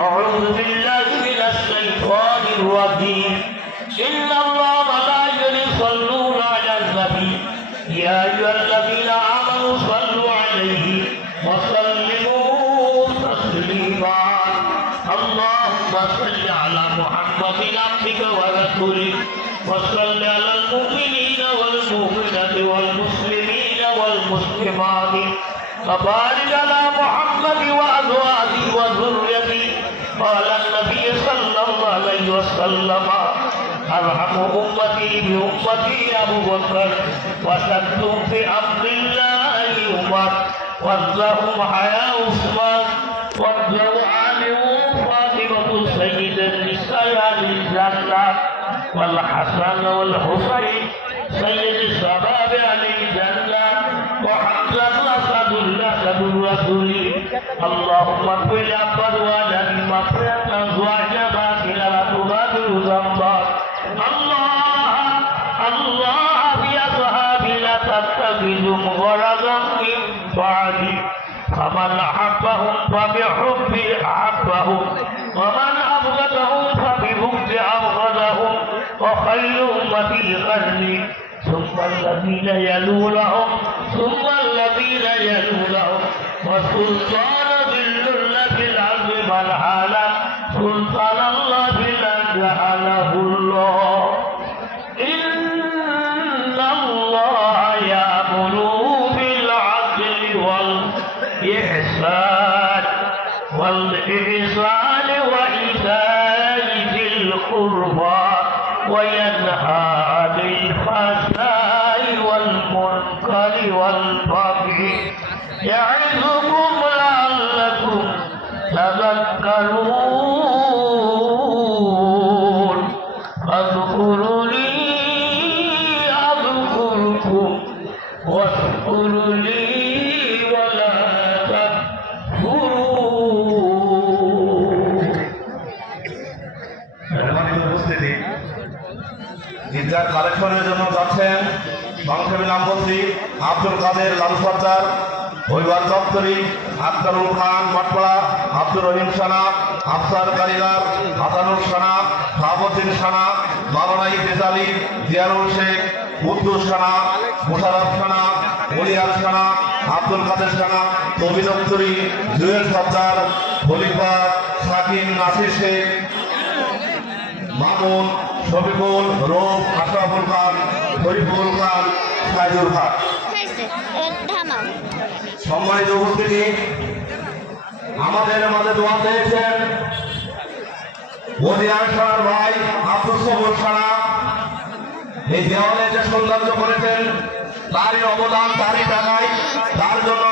أعوذ بالله من الشيطان الرجيم إن الله وملائكته يصلون على النبي يا أيها الذين آمنوا صلوا عليه وسلموا تسليما اللهم صل على محمد عبدك ورسولك وصل على المؤمنين والمؤمنات والمسلمين والمسلمات وبارك على محمد وأزواجه وذريته قال النبي صلى الله عليه وسلم أرحم أمتي بأمتي أبو بكر وشدهم في أمر الله عمر وارزقهم حياة عثمان وارزقوا عليهم فاطمة سيد النساء أهل الجنة والحسن والحسين سيد الشباب أهل الجنة وحمزة أسد الله أسد الرسول اللهم اغفر لأبد وجل مغفرة أزواج باكلة لا تغادر ذنبا الله بأصحابي لا تتخذهم غرضا من بعدي فمن أحبهم فبحبي أحبهم ومن أبغضهم فببغضي أبغضهم وخير أمتي قرني ثم الذين يلونهم ثم الذين يلونهم والسلطان ذل الذي العز من حال سلطان الله الذي حاله الله إن الله يأمر بالعدل والإحسان وإيتاء ذي القربى وينهى عن الفحشاء والمنكر والبغي يعظكم لعلكم تذكرون فاذكروني أذكركم واشكروا لي ولا تكفرون ইজার কালেকশনের জন্য যাচ্ছেন সংক্ষেপে নাম বলছি আব্দুল কাদের লাল সর্দার, পরিবার দপ্তরি আখতারুল খান পাটপাড়া, আব্দুর রহিম সানা, আফসার কারিগর, হাসানুর সানা, শাহাবুদ্দিন সানা, মাওলানা তেজালি, জিয়ারুল শেখ, কুদ্দুস সানা, মোশাররফ সানা, ওলিয়াল সানা, আব্দুল কাদের সানা, কবি দপ্তরি, জুয়েল সর্দার, খলিফা, সাকিম, নাসির শেখ, মামুন, শফিকুল, রূপ, আশরাফুল খান, শরীফুল খান, সাইদুল খান। সম্মানিত উপস্থিতি, আমাদের মাঝে দোয়া পেয়েছেন ওদিয়ার সানার ভাই আব্দুল সবুর সানা। এই দেওয়ালে যে সৌন্দর্য করেছেন তারই অবদান, তারই টাকায়, তার জন্য